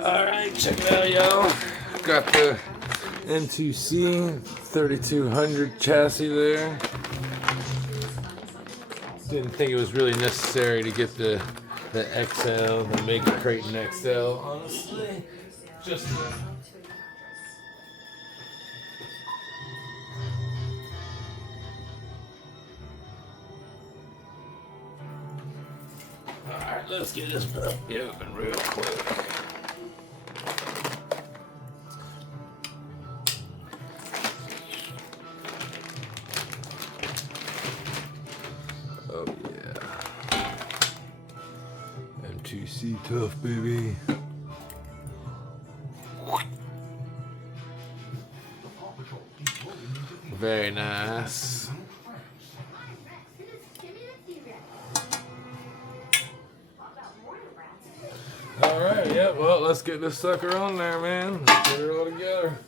Alright, check it out, y'all. Got the N2C 3200 chassis there. Didn't think it was really necessary to get the XL, the Mega Creighton XL, honestly. Just alright, let's get this puppy open real quick. Oh yeah. M2C tough, baby. Very nice. Alright, yeah, well, let's get this sucker on there, man. Let's get it all together.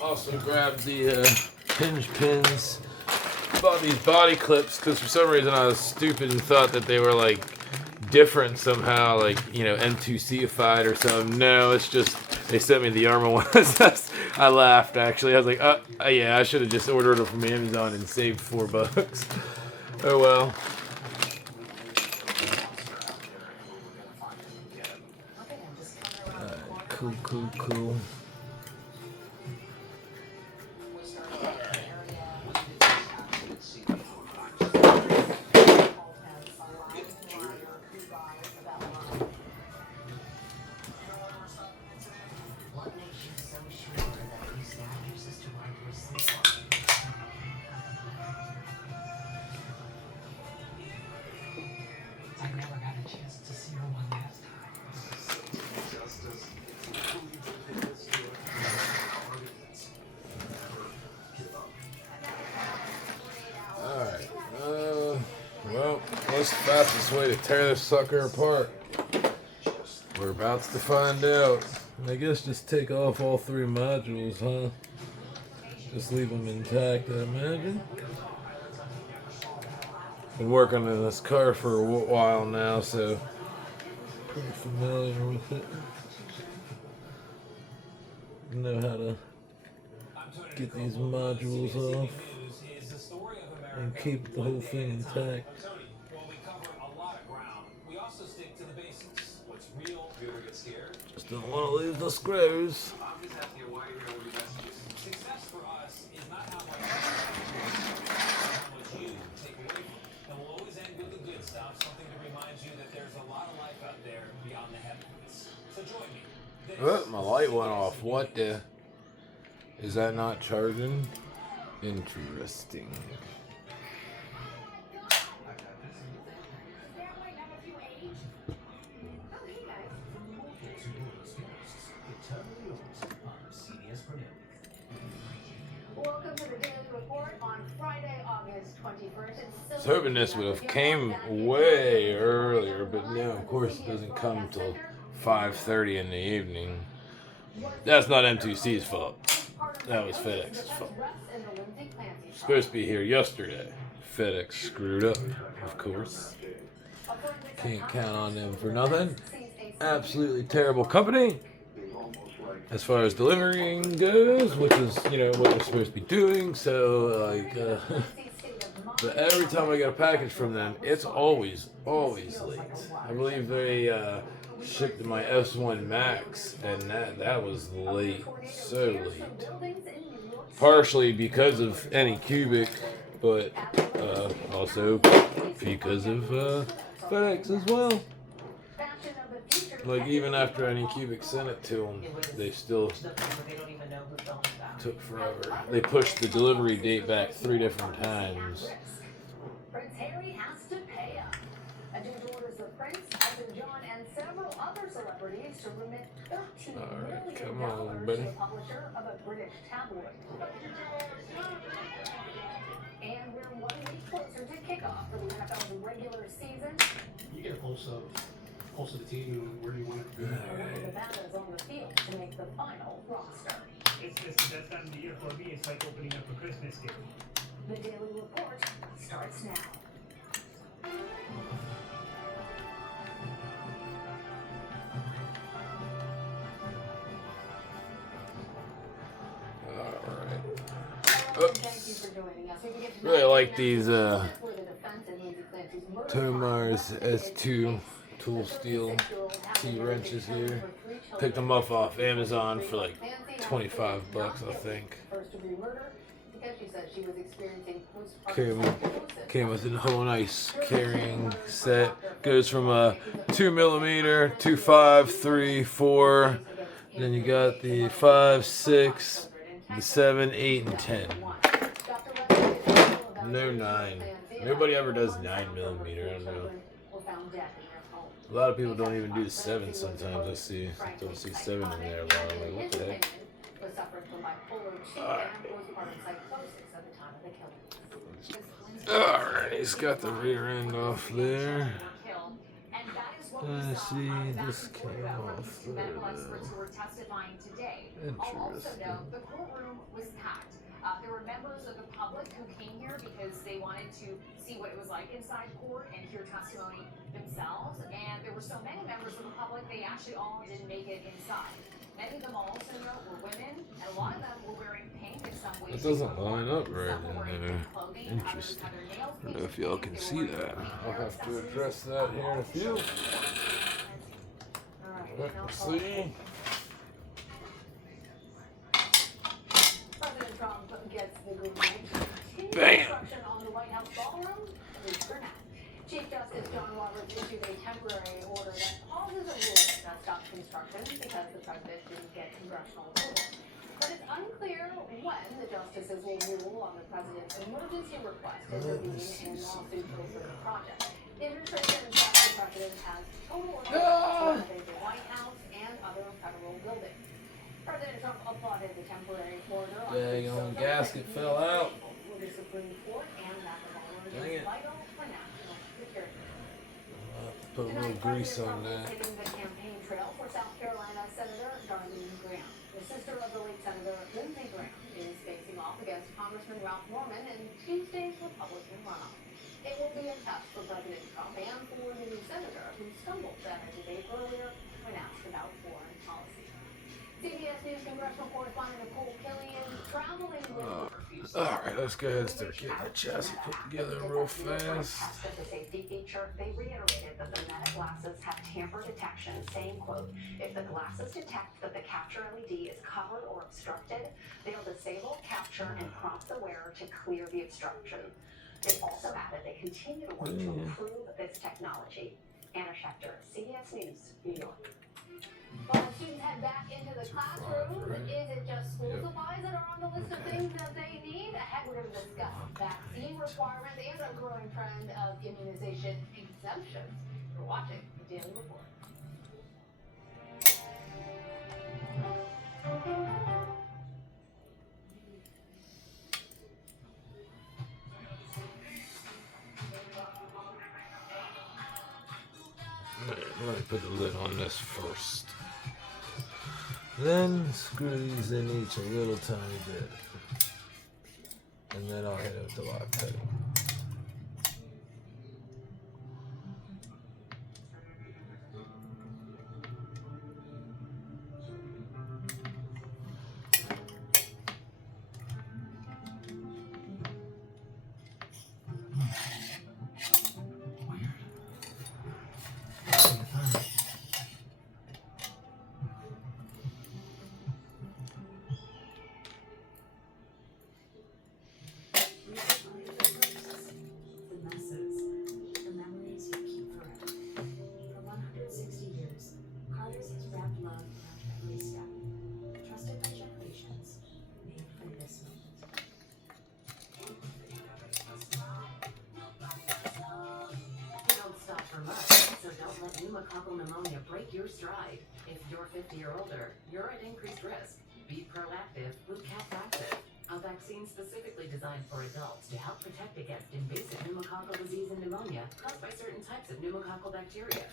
Also grabbed the hinge pins. Bought these body clips because for some reason I was stupid and thought that they were like different somehow, like, you know, M2C-ified or something. No, it's just they sent me the Arma ones. I laughed actually. I was like, yeah, I should have just ordered them from Amazon and saved $4. Oh well. Cool. Well, what's the fastest way to tear this sucker apart? We're about to find out. I guess just take off all three modules, huh? Just leave them intact, I imagine. Been working on this car for a while now, so pretty familiar with it. Know how to get these modules off and keep the whole thing intact. Just don't want to lose the screws. Oh, my light went off. What the? Is that not charging? Interesting. Welcome to the Daily Report on Friday, August 21st. I was hoping this would have came way earlier, but no, of course it doesn't come till 5:30 in the evening. That's not M2C's fault. That was FedEx's fault. Supposed to be here yesterday. FedEx screwed up, of course. Can't count on them for nothing. Absolutely terrible company as far as delivering goes, which is, you know, what they're supposed to be doing. So, like, but every time I get a package from them, it's always late. I believe they shipped my S1 Max, and that was late, so late. Partially because of Anycubic, but also because of FedEx as well. Like, even after Anycubic sent it to them, they still took forever. They pushed the delivery date back 3 different times. Prince Harry has to pay up. A judge orders the prince, Elton John, and several other celebrities to remit $13 million come on, buddy. to the publisher of a British tabloid. And we're 1 week closer to kickoff for the NFL's regular season. You get a pulse of the team and where do you want it to be? The battles on the field to make the final roster. It's just the best time of the year for me. It's like opening up a Christmas gift. The Daily Report starts now. Thank you for joining us. We can get to Really know like you these now. For the defense in Lindsay Clancy's murder Tomars trial. S2 tool steel T-wrenches here. Picked them up off Amazon for like 25 bucks, I think. First degree murder because she said she was experiencing postpartum psychosis. Came with a whole nice carrying set. Goes from a 2mm, 2, 5, 3, 4. Then you got the 5, 6, the 7, 8, and 10. No 9. Nobody ever does 9mm. I don't know. A lot of people don't even do the 7 sometimes. I see. I don't see 7 in there a lot. I'm like, what the heck? Alright, he's got the rear end off there. Let's see, this came off there. Interesting. The courtroom was packed. There were members of the public who came here because they wanted to see what it was like inside court and hear testimony themselves. And there were so many members of the public, they actually all didn't make it inside. Many of them also were women, and a lot of them were wearing pink in some ways. It doesn't line up right in there. Interesting. I don't know if y'all can see that. I'll have to address that here in a few. Let's see. President Trump gets the green light. Bam! Construction on the White House ballroom, at least for now. Chief Justice John Roberts issued a temporary order that pauses a rule that stops construction because the president didn't get congressional approval. But it's unclear when the justices will rule on the president's emergency request intervening in lawsuits over the project. The administration says the president has total authority to renovate the White House and other federal buildings. President Trump applauded the temporary order on Daggone gasket fell out. with the Supreme Court and that the ballroom Dang is it. vital for national security. Put a little grease on that. Hitting the campaign trail for South Carolina Senator Darlene Graham. The sister of the late Senator Lindsey Graham is facing off against Congressman Ralph Norman in Tuesday's Republican runoff. It will be a test for President Trump and for the new senator who stumbled at a debate earlier when asked about foreign policy. CBS News congressional correspondent Nicole Killian traveling with Alright, let's go ahead and start getting the chassis put together real fast. Tested the safety feature. They reiterated that the Meta glasses have tamper detection, saying, quote, if the glasses detect that the capture LED is covered or obstructed, they'll disable capture and prompt the wearer to clear the obstruction. They also added they continue to work to improve this technology. Anna Schechter, CBS News, New York. While students head back into the classrooms, is it just school supplies that are on the list of things that they need? Ahead, we're going to discuss vaccine requirements and a growing trend of immunization exemptions. You're watching the Daily Report. Let me put the lid on this first. Then squeeze in each a little tiny bit. And then I'll hit it with the live pedal. Pneumococcal pneumonia break your stride. If you're 50 or older, you're at increased risk. Be proactive with Capvaxive, a vaccine specifically designed for adults to help protect against invasive pneumococcal disease and pneumonia caused by certain types of pneumococcal bacteria.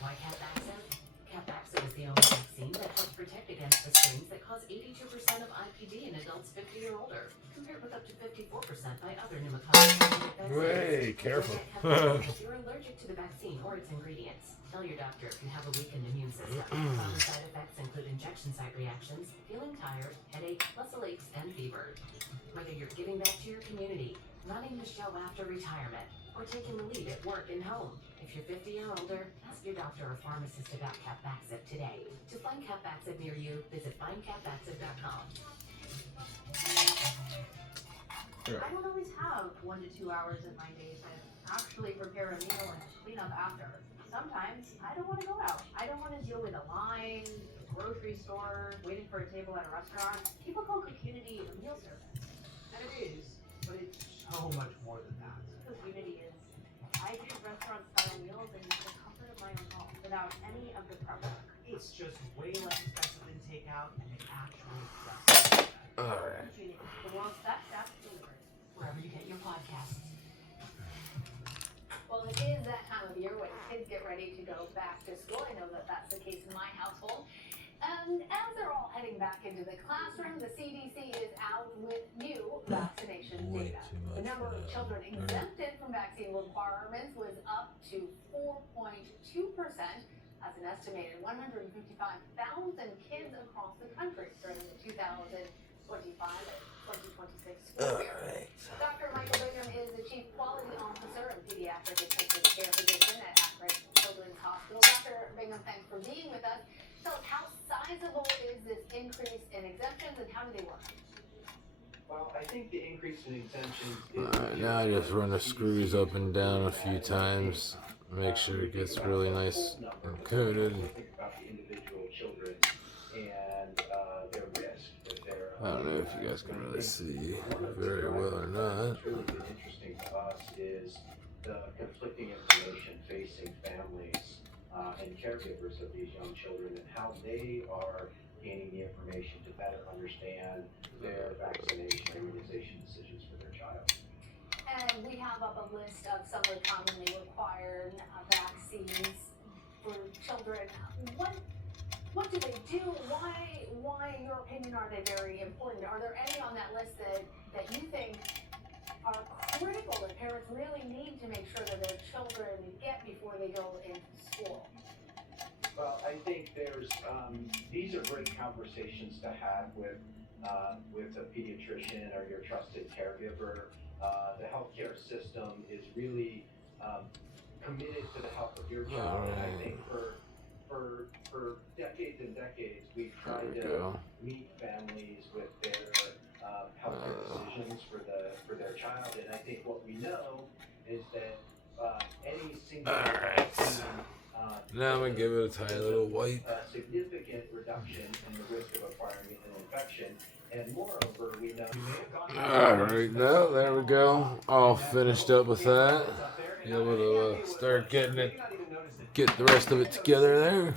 Why Capvaxive? Capvaxive is the only vaccine that helps protect against the strains that cause 82% of IPD in adults 50 or older, compared with up to 54% by other pneumococcal vaccines. Way careful. If you're allergic to the vaccine or its ingredients, tell your doctor if you have a weakened immune system. Common side effects include injection site reactions, feeling tired, headache, muscle aches, and fever. Whether you're giving back to your community, running the show after retirement, or taking the lead at work and home, if you're 50 or older, ask your doctor or pharmacist about Capvaxive today. To find Capvaxive near you, visit findcapvaxive.com. I don't always have 1 to 2 hours in my day to actually prepare a meal and clean up after. Sometimes I don't want to go out. I don't want to deal with a line, a grocery store, waiting for a table at a restaurant. People call Community a meal service. And it is, but it's so much more than that. Community is, I do restaurant-style meals in the comfort of my own home without any of the prep work. It's just way less expensive than takeout, and it actually does. Alright. Community, the world's best after word. Wherever you get your podcasts. Well, it is that time of year when kids get ready to go back to school. I know that that's the case in my household. And as they're all heading back into the classroom, the CDC is out with new vaccination Way data. too much The number for of that. children exempted from vaccine requirements was up to 4.2%. That's an estimated 155,000 kids across the country during the 2025 and 2026 school year. Dr. Michael Bingham is the Chief Quality Officer and Pediatric Intensive Care Physician at Akron Children's Hospital. Dr. Bingham, thanks for being with us. Tell us, how sizable is this increase in exemptions and how do they work? Well, I think the increase in exemptions is... Alright, now I just run the screws up and down a few times. Make sure it gets really nice and coated. Think about the individual children and their risk that they're... I don't know if you guys can really see very well or not. What's really been interesting to us is the conflicting information facing families and caregivers of these young children and how they are gaining the information to better understand their vaccination immunization decisions for their child. And we have up a list of some of the commonly required vaccines for children. What do they do? Why, in your opinion, are they very important? Are there any on that list that you think are critical that parents really need to make sure that their children get before they go into school? Well, I think there's these are great conversations to have with a pediatrician or your trusted caregiver. The healthcare system is really committed to the health of your child, and I think for decades and decades we've tried to meet families with their healthcare decisions for their child, and I think what we know is that any single vaccine Now I'm gonna give it a tiny little wipe. a significant reduction in the risk of acquiring an infection, and moreover, we know Alright, now there we go. All finished up with that. Be able to start getting the rest of it together there.